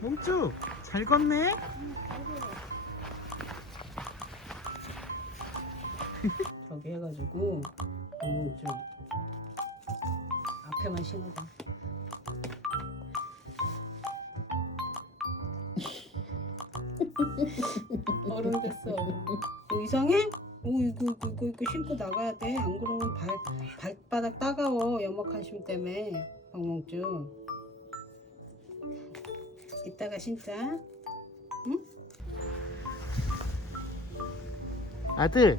몽쭈 잘 걷네. 저기 해가지고 음, 좀 앞에만 신어봐. 어른 됐어. 너 이상해? 오 이거 이거 이거, 이거 신고 나가야 돼. 안 그러면 발 발바닥 따가워 연막하심 때문에 박몽주. 이따가 신자. 아들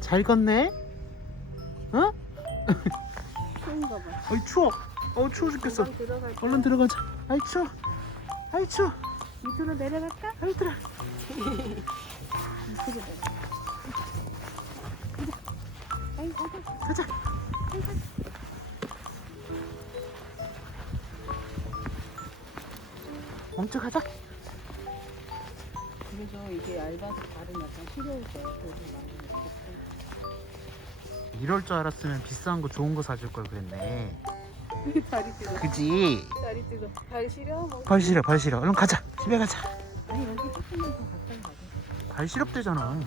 잘 걷네. 어? 추운가 봐. 어이 추워. 어 추워 죽겠어. 금방 들어갈 거야. 얼른 들어가자. 아이 추워. 아이 추워. 밑으로 내려갈까? 아이 들어. 밑으로 내려. 가자. 멈춰 가자. 그래서 이게 얇아서 발은 약간 시려울 거야. 그래서 나는 이럴 줄 알았으면 비싼 거 좋은 거 사줄 걸 그랬네. 다리 뜨거. 그지? 다리 뜨거. 발 시려? 뭐. 발 시려 발 시려. 얼른 가자. 집에 가자. 아니 여기 조금만 더 가까이 가자. 발 시렵대잖아.